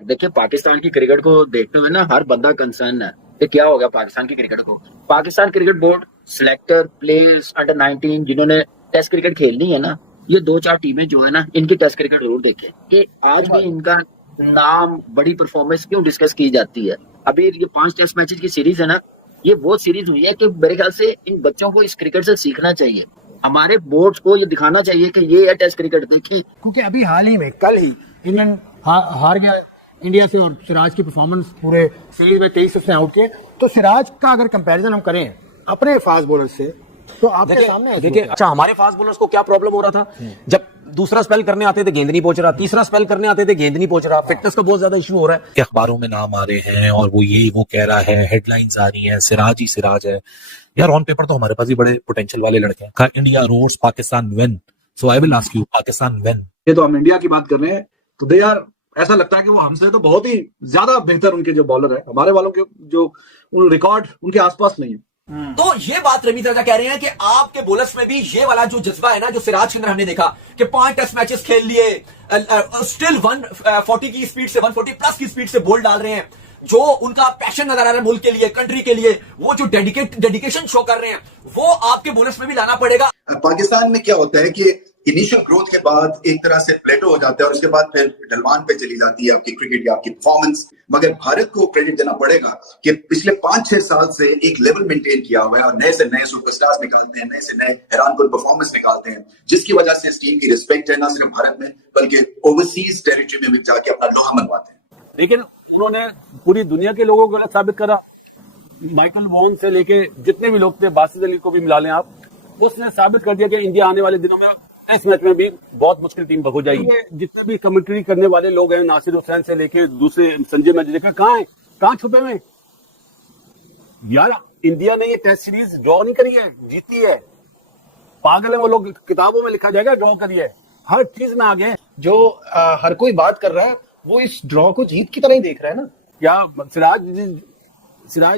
देखिए, पाकिस्तान की क्रिकेट को देखते हुए ना हर बंदा कंसर्न है कि क्या हो गया पाकिस्तान की क्रिकेट को। Pakistan cricket board selector players under 19 जिन्होंने टेस्ट क्रिकेट खेलनी है ना, ये 2-4 टीमें जो है ना, इनकी टेस्ट क्रिकेट जरूर देखें कि आज भी इनका नाम बड़ी परफॉर्मेंस क्यों डिस्कस की जाती है। अभी ये 5 टेस्ट मैचेस की सीरीज है ना, ये वो सीरीज हुई है कि मेरे ख्याल से इन बच्चों को इस क्रिकेट से सीखना चाहिए। हमारे बोर्ड्स को ये दिखाना चाहिए कि ये है टेस्ट क्रिकेट, देखिए। क्योंकि अभी हाल ही में कल ही इंग्लैंड हार गया इंडिया से, और सिराज की परफॉर्मेंस पूरे सीरीज में 23 उसने आउट किए। तो सिराज का अगर कंपैरिजन हम करें अपने फास्ट बॉलर से, तो आपके सामने देखिए, अच्छा हमारे फास्ट बॉलर्स को क्या प्रॉब्लम हो रहा था, जब दूसरा स्पेल करने आते थे गेंद नहीं पहुंच रहा, तीसरा स्पेल करने आते थे गेंद नहीं पहुंच रहा, फिटनेस का बहुत ज्यादा इशू हो रहा है कि अखबारों में नाम आ रहे हैं और वो ये वो कह रहा है, हेडलाइंस आ रही हैं, सिराज ही सिराज है। यार ऑन पेपर तो हमारे पास ही बड़े पोटेंशियल वाले लड़के हैं। India roads Pakistan win, so I will ask you, Pakistan win. ये तो हम इंडिया की बात कर रहे हैं, तो दे यार ऐसा लगता है कि वो हमसे तो बहुत ही ज्यादा बेहतर उनके जो बॉलर है, हमारे वालों के जो रिकॉर्ड उनके आसपास नहीं है। तो ये बात रमीत राजा कह रहे हैं कि आपके बॉलर्स में भी ये वाला जो जज्बा है ना, जो सिराज के अंदर हमने देखा कि 5 टेस्ट मैचेस खेल लिए, स्टिल 140 की स्पीड से 140 प्लस की स्पीड से बॉल डाल रहे हैं, जो उनका पैशन नजर आ रहा है मुल्क के लिए, कंट्री के लिए, वो जो डेडिकेशन शो कर रहे हैं, वो आपके बॉलर्स में भी लाना पड़ेगा। पाकिस्तान में क्या होता है कि इनिशियल ग्रोथ के बाद एक तरह से प्लेटो हो जाता है और उसके बाद फिर ढलवान पे चली जाती है आपकी क्रिकेट या आपकी परफॉर्मेंस। मगर भारत को क्रेडिट देना पड़ेगा कि पिछले 5-6 साल से एक लेवल मेंटेन किया हुआ है और नए से नए सुपरस्टार्स निकालते हैं, नए से नए हैरानकुन परफॉर्मेंस निकालते हैं, जिसकी वजह से इस टीम की रिस्पेक्ट है ना सिर्फ भारत में बल्कि ओवरसीज टेरिटरी में भी जाके अपना लोहा मनवाते हैं। लेकिन उन्होंने पूरी दुनिया के लोगों को गलत साबित करा। माइकल वॉन से लेके जितने भी लोग थे, बासित अली को भी मिला लें आप, उसने साबित कर दिया कि इंडिया आने वाले दिनों में इस मैच में भी बहुत मुश्किल टीम हो जाएगी। जितने भी कमेंट्री करने वाले लोग हैं, नासिर हुसैन से लेके दूसरे संजय मैच कहाँ है, कहाँ छुपे हुए यार। इंडिया ने ये टेस्ट सीरीज ड्रॉ नहीं करी है, जीती है। पागल है वो लोग, किताबों में लिखा जाएगा ड्रॉ करी है, हर चीज में आगे। जो हर कोई बात कर रहा है वो इस ड्रॉ को जीत की तरह ही देख रहा है ना। क्या सिराज ने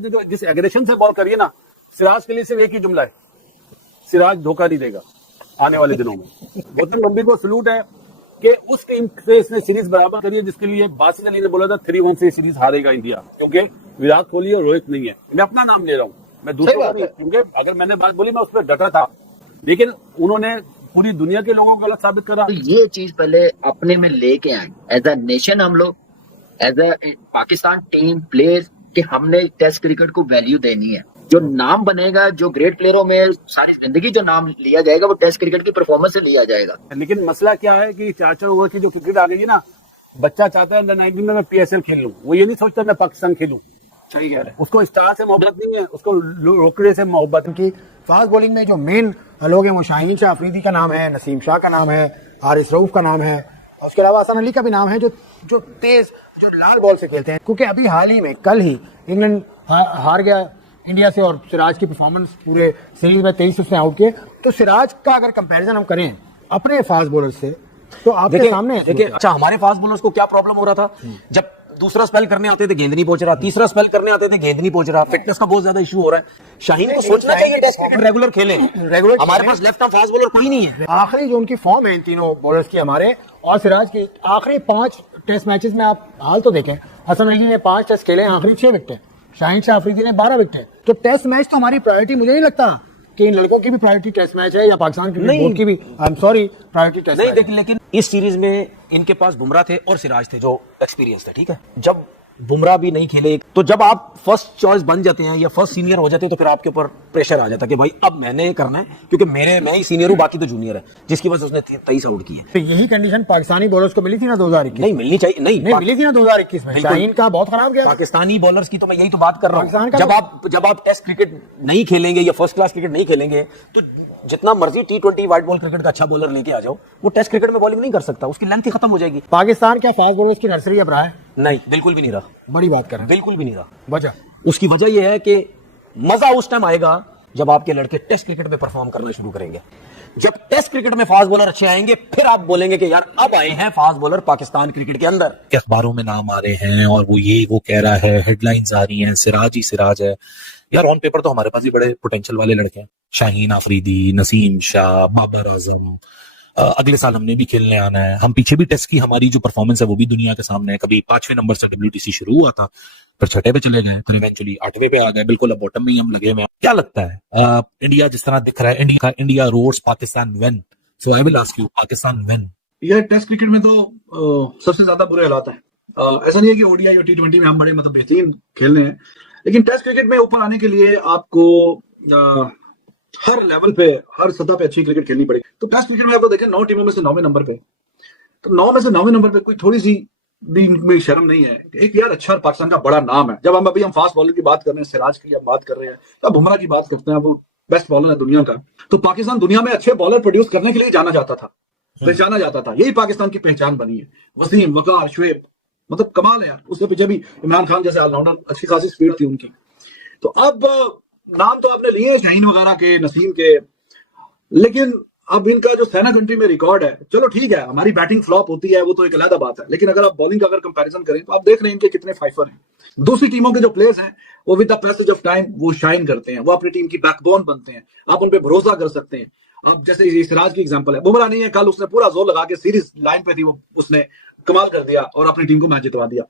जो जिस एग्रेशन से बॉल करी है ना, सिराज के लिए सिर्फ एक ही जुमला है, सिराज धोखा नहीं देगा आने वाले दिनों में। गौतम गंभीर को सलूट है कि उस टीम से इसने सीरीज बराबर करी है जिसके लिए बासित अली ने बोला था 3-1 से सीरीज हारेगा इंडिया, क्योंकि विराट कोहली और रोहित नहीं है। मैं अपना नाम ले रहा हूँ, मैं दूसरों का नहीं, क्योंकि अगर मैंने बात बोली मैं उस पर डटा था, लेकिन उन्होंने पूरी दुनिया के लोगों को गलत साबित करा। तो ये चीज पहले अपने में लेके आए एज अ नेशन, हम लोग as a Pakistan team players, कि हमने टेस्ट क्रिकेट को वैल्यू देनी है। जो नाम बनेगा, जो ग्रेट प्लेयरों में सारी जिंदगी जो नाम लिया जाएगा, वो टेस्ट क्रिकेट की परफॉर्मेंस से लिया जाएगा। लेकिन मसला क्या है कि 4-4 ओवर की जो क्रिकेट आ गई है ना, बच्चा चाहता है अंडर 19 में मैं PSL खेल लूं, वो ये नहीं सोचता मैं पाकिस्तान खेलूं। सही कह रहे हैं। उसको स्टार से मोहब्बत नहीं है, उसको रोकड़े से मोहब्बत। क्योंकि फास्ट बॉलिंग में जो मेन लोग हैं वो शाहीन शाह अफरीदी का नाम है, नसीम शाह का नाम है, हारिस रऊफ का नाम है, और उसके अलावा हसन अली का भी नाम है, जो तेज, जो लाल बॉल से खेलते हैं। क्योंकि अभी हाल ही में कल ही इंग्लैंड हार गया इंडिया से, और सिराज की परफॉर्मेंस पूरे सीरीज में 23 उसने आउट किए। तो सिराज का अगर कंपैरिजन हम करें अपने फास्ट बॉलर से, तो आपके सामने देखिए, अच्छा हमारे फास्ट बॉलर्स को क्या प्रॉब्लम हो रहा था, जब दूसरा स्पेल करने आते थे गेंद नहीं पहुंच रहा, तीसरा स्पेल करने आते थे गेंद नहीं पहुंच रहा, फिटनेस का बहुत ज्यादा इशू हो रहा है। शाहीन को सोचना चाहिए टेस्ट क्रिकेट रेगुलर खेलें। हमारे पास लेफ्ट आर्म फास्ट बॉलर कोई नहीं है। आखिरी जो उनकी फॉर्म है इन तीनों बॉलर्स की, हमारे और सिराज की, आखिरी 5 टेस्ट मैचेस में आप हाल तो देखें, हसन अली ने 5 टेस्ट खेले, आखिरी 6 विकेटें, शाहीन शाह अफरीदी ने 12 विकेटें। तो टेस्ट मैच तो हमारी प्रायोरिटी, मुझे नहीं लगता कि इन लड़कों की भी प्रायोरिटी टेस्ट मैच है, या पाकिस्तान क्रिकेट बोर्ड की भी, I am sorry, priority test नहीं। देखिए, लेकिन इस सीरीज में इनके पास बुमराह थे और सिराज थे जो एक्सपीरियंस थे, ठीक है। जब बुमराह भी नहीं खेले, तो जब आप फर्स्ट चॉइस बन जाते हैं या फर्स्ट सीनियर हो जाते हैं, तो फिर आपके ऊपर प्रेशर आ जाता है कि भाई अब मैंने ये करना है, क्योंकि मैं ही सीनियर हूं, बाकी तो जूनियर है, जिसकी वजह से उसने 23 आउट किए। तो यही कंडीशन पाकिस्तानी बॉलर्स को मिली थी ना 2021? नहीं मिलनी चाहिए, नहीं मिली थी ना 2021 में। शाहीन का बहुत खराब गया पाकिस्तानी बॉलर्स की, तो मैं यही तो बात कर रहा हूँ। जब आप टेस्ट क्रिकेट नहीं खेलेंगे या फर्स्ट क्लास क्रिकेट नहीं खेलेंगे, तो जितना मर्जी T20 व्हाइट बॉल क्रिकेट का अच्छा बॉलर लेके आ जाओ, वो टेस्ट क्रिकेट में बॉलिंग नहीं कर सकता, उसकी लेंथ ही खत्म हो जाएगी। पाकिस्तान क्या फास्ट बॉलर्स की नर्सरी अब रहा है? नहीं, बिल्कुल भी नहीं रहा। बड़ी बात कर रहे हैं। बिल्कुल भी नहीं रहा। वजह, उसकी वजह यह है कि मजा उस टाइम आएगा जब आपके लड़के टेस्ट क्रिकेट में परफॉर्म करना शुरू करेंगे। जब टेस्ट क्रिकेट में फास्ट बॉलर अच्छे आएंगे, फिर आप बोलेंगे कि यार अब आए हैं फास्ट बॉलर पाकिस्तान क्रिकेट के अंदर। अखबारों में नाम आ रहे हैं और वो ये वो कह रहा है, हेडलाइंस आ रही हैं, सिराज ही सिराज है। यार ऑन पेपर तो हमारे पास ही बड़े पोटेंशियल वाले लड़के हैं। शाहीन अफरीदी, नसीम शाह, बाबर आजम, अगले साल हमने भी खेलने आना है। हम पीछे भी टेस्ट की हमारी जो परफॉर्मेंस है वो भी दुनिया के सामने है। कभी 5वें नंबर से WTC शुरू हुआ था, फिर 6ठे पे चले गए, फिर इवेंचुअली 8वें पे आ गए, बिल्कुल अब बॉटम में ही हम लगे हुए हैं। क्या लगता है इंडिया जिस तरह दिख रहा है, India roars, Pakistan win, so I will ask you, Pakistan win. यह टेस्ट क्रिकेट में तो सबसे ज्यादा बुरे हालात है। ऐसा नहीं है कि ओडीआई और T20 में हम बड़े मतलब बेहतरीन खेल रहे हैं, लेकिन टेस्ट क्रिकेट में ऊपर आने के लिए आपको हर लेवल पे, हर सतह पे अच्छी क्रिकेट खेलनी पड़ेगी। तो टेस्ट क्रिकेट में आपको देखें 9 टीमों में से 9वें नंबर पे, तो 9 में से 9वें नंबर पे कोई थोड़ी सी भी इनमें शर्म नहीं है। एक यार अच्छा पाकिस्तान का बड़ा नाम है। जब हम फास्ट बॉलर की बात कर रहे हैं, सिराज की हम बात कर रहे हैं, तब बुमराह की बात करते हैं, वो बेस्ट बॉलर है दुनिया का। तो पाकिस्तान दुनिया में अच्छे बॉलर प्रोड्यूस करने के लिए जाना जाता था, पहचाना जाता था। यही पाकिस्तान की पहचान बनी है। वसीम, वकार, शुएब, मतलब कमाल है यार। उसके पीछे भी इमरान खान जैसे ऑलराउंडर, अच्छी खासी स्पीड थी उनकी। तो अब नाम तो आपने लिए शाहीन वगैरह के, नसीम के, लेकिन अब इनका जो सेना कंट्री में रिकॉर्ड है, चलो ठीक है हमारी बैटिंग फ्लॉप होती है, वो तो एक अलग बात है, लेकिन अगर आप बॉलिंग का अगर कंपैरिजन करें तो आप देख रहे हैं इनके कितने फाइफर हैं। दूसरी टीमों के जो प्लेयर्स हैं वो with the passage of time वो शाइन करते हैं, वो अपनी टीम की बैकबोन बनते हैं, आप उन पे भरोसा कर सकते हैं। अब जैसे सिराज की एग्जांपल है, बुमराह नहीं है, कल उसने पूरा जोर लगा के सीरीज लाइन पे थी, वो उसने कमाल कर दिया और अपनी टीम को मैच जितवा दिया।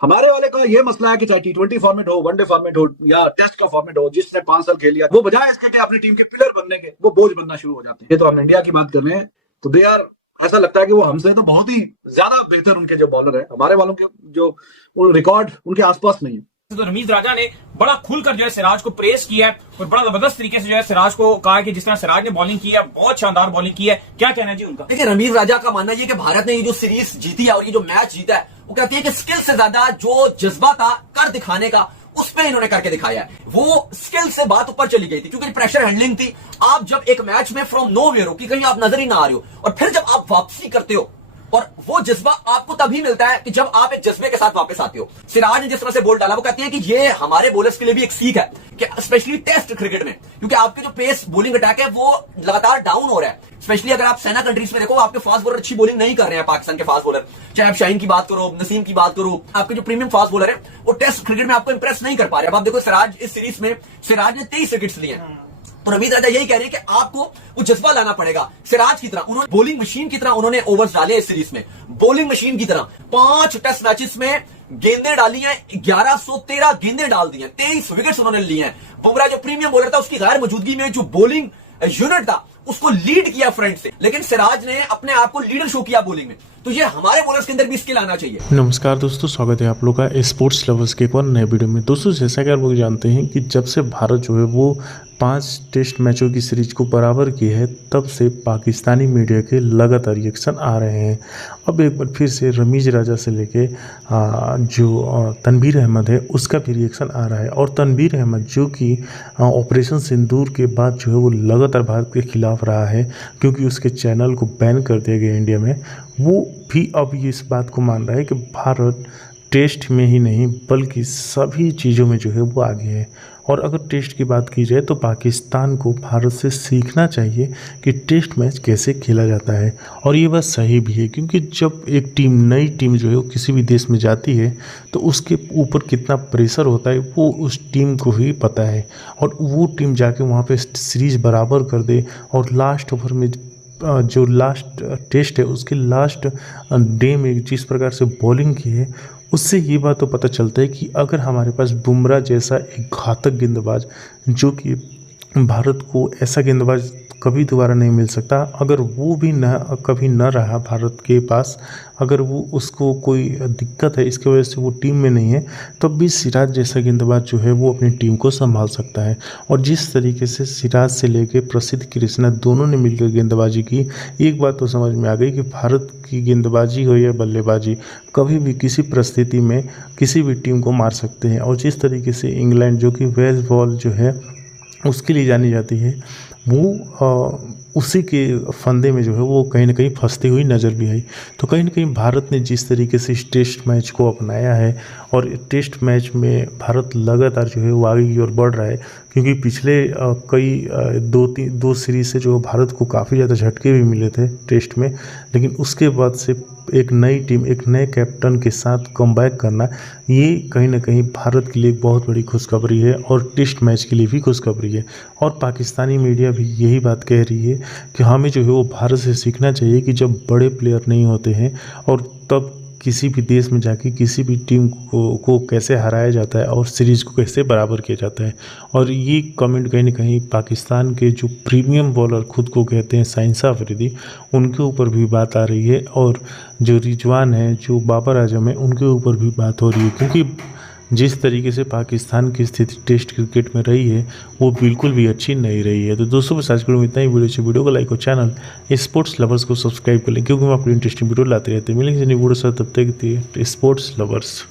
हमारे वाले का ये मसला है कि चाहे T20 फॉर्मेट हो, वनडे फॉर्मेट हो या टेस्ट का फॉर्मेट हो, जिसने 5 साल खेल लिया, वो बजाय इसके कि अपनी टीम के पिलर बनने के, वो बोझ बनना शुरू हो जाते हैं। ये तो हम इंडिया की बात कर रहे हैं, तो दे आर, ऐसा लगता है कि वो हमसे तो बहुत ही ज्यादा बेहतर उनके जो बॉलर है, हमारे वालों के जो रिकॉर्ड उनके आसपास नहीं है। तो रमीज राजा ने बड़ा खुलकर जो है सिराज को प्रेस किया है और बड़ा जबरदस्त तरीके से जो है सिराज को कहा कि जिस तरह सिराज ने बॉलिंग की है, बहुत शानदार बॉलिंग की है। क्या कहना है जी उनका? देखिए, रमीज राजा का मानना है कि भारत ने ये जो सीरीज जीती है और ये जो मैच जीता है, वो कहती है कि स्किल से ज्यादा जो जज्बा था कर दिखाने का, उसमें इन्होंने करके दिखाया है। वो स्किल से बात ऊपर चली गई थी क्योंकि प्रेशर हैंडलिंग थी। आप जब एक मैच में फ्रॉम नोवेयर हो कि कहीं आप नजर ही ना आ रहे हो, और फिर जब आप वापसी करते हो, और वो जज्बा आपको तभी मिलता है कि जब आप एक जज्बे के साथ वापस आते हो। सिराज ने जिस तरह से बॉल डाला, वो कहते हैं कि ये हमारे बॉलर्स के लिए भी एक सीख है कि स्पेशली टेस्ट क्रिकेट में, क्योंकि आपके जो पेस बॉलिंग अटैक है वो लगातार डाउन हो रहा है। स्पेशली अगर आप सेना कंट्रीज में देखो, आपके फास्ट बॉलर अच्छी बॉलिंग नहीं कर रहे हैं। पाकिस्तान के फास्ट बॉलर, चाहे आप शाहीन की बात करो, नसीम की बात करो, आपके जो प्रीमियम फास्ट बॉलर है वो टेस्ट क्रिकेट में आपको इंप्रेस नहीं कर पा रहे। अब आप देखो सिराज, इस सीरीज में सिराज ने 23 विकेट्स लिए हैं। तो रमीज राजा यही कह रहे हैं कि आपको वो जज्बा लाना पड़ेगा सिराज की तरह। उन्होंने बॉलिंग मशीन की तरह उन्होंने ओवर्स डाले इस सीरीज में, बॉलिंग मशीन की तरह 5 टेस्ट मैचेस में गेंदें डाली हैं, 1113 गेंदें डाल दी हैं, 23 विकेट्स उन्होंने लिए हैं। बुमराह जो प्रीमियम बॉलर था, उसकी गैर मौजूदगी में जो बॉलिंग यूनिट था उसको लीड किया फ्रंट से, लेकिन सिराज ने अपने आप को लीडर शो किया बॉलिंग में। तो ये हमारे बॉलर्स के अंदर भी स्किल आना चाहिए। नमस्कार दोस्तों, स्वागत है आप लोग का स्पोर्ट्स लवर्स के एक और नए वीडियो में। दोस्तों, जैसा कि आप लोग जानते हैं कि जब से भारत जो है वो 5 टेस्ट मैचों की सीरीज को बराबर की है, तब से पाकिस्तानी मीडिया के लगातार रिएक्शन आ रहे हैं। अब एक बार फिर से रमीज राजा से लेके जो तनवीर अहमद है उसका भी रिएक्शन आ रहा है। और तनवीर अहमद जो कि ऑपरेशन सिंदूर के बाद जो है वो लगातार भारत के खिलाफ रहा है, क्योंकि उसके चैनल को बैन कर दिया गया इंडिया में, वो भी अब इस बात को मान रहा है कि भारत टेस्ट में ही नहीं बल्कि सभी चीज़ों में जो है वो आगे है। और अगर टेस्ट की बात की जाए तो पाकिस्तान को भारत से सीखना चाहिए कि टेस्ट मैच कैसे खेला जाता है। और ये बात सही भी है, क्योंकि जब एक टीम, नई टीम जो है वो किसी भी देश में जाती है तो उसके ऊपर कितना प्रेशर होता है वो उस टीम को ही पता है। और वो टीम जाके वहाँ पे सीरीज बराबर कर दे और लास्ट ओवर में जो लास्ट टेस्ट है उसके लास्ट डे में जिस प्रकार से बॉलिंग की है, उससे ये बात तो पता चलता है कि अगर हमारे पास बुमराह जैसा एक घातक गेंदबाज, जो कि भारत को ऐसा गेंदबाज कभी दोबारा नहीं मिल सकता, अगर वो भी कभी न रहा भारत के पास, अगर वो उसको कोई दिक्कत है इसकी वजह से वो टीम में नहीं है, तब भी सिराज जैसा गेंदबाज जो है वो अपनी टीम को संभाल सकता है। और जिस तरीके से सिराज से लेके प्रसिद्ध कृष्णा दोनों ने मिलकर गेंदबाजी की, एक बात तो समझ में आ गई कि भारत की गेंदबाजी हो या बल्लेबाजी, कभी भी किसी परिस्थिति में किसी भी टीम को मार सकते हैं। और जिस तरीके से इंग्लैंड जो कि वेस्ट बॉल जो है उसके लिए जानी जाती है, वो उसी के फंदे में जो है वो कहीं ना कहीं फंसती हुई नज़र भी आई। तो कहीं ना कहीं भारत ने जिस तरीके से इस टेस्ट मैच को अपनाया है, और टेस्ट मैच में भारत लगातार जो है वो आगे की ओर बढ़ रहा है, क्योंकि पिछले दो सीरीज से जो भारत को काफ़ी ज़्यादा झटके भी मिले थे टेस्ट में, लेकिन उसके बाद से एक नई टीम, एक नए कैप्टन के साथ कमबैक करना, ये कहीं ना कहीं भारत के लिए एक बहुत बड़ी खुशखबरी है और टेस्ट मैच के लिए भी खुशखबरी है। और पाकिस्तानी मीडिया भी यही बात कह रही है कि हमें जो है वो भारत से सीखना चाहिए कि जब बड़े प्लेयर नहीं होते हैं और तब किसी भी देश में जाके किसी भी टीम को कैसे हराया जाता है और सीरीज़ को कैसे बराबर किया जाता है। और ये कमेंट कहीं ना कहीं पाकिस्तान के जो प्रीमियम बॉलर खुद को कहते हैं साइंसा अफरीदी, उनके ऊपर भी बात आ रही है और जो रिजवान है, जो बाबर आजम है, उनके ऊपर भी बात हो रही है, क्योंकि जिस तरीके से पाकिस्तान की स्थिति टेस्ट क्रिकेट में रही है वो बिल्कुल भी अच्छी नहीं रही है। तो दोस्तों बस आज के इतना ही वीडियो को लाइक और चैनल स्पोर्ट्स लवर्स को सब्सक्राइब कर लें, क्योंकि हम अपनी इंटरेस्टिंग वीडियो लाते रहते हैं। मिलेंगे वीडियो साथ, तब तक स्पोर्ट्स लवर्स।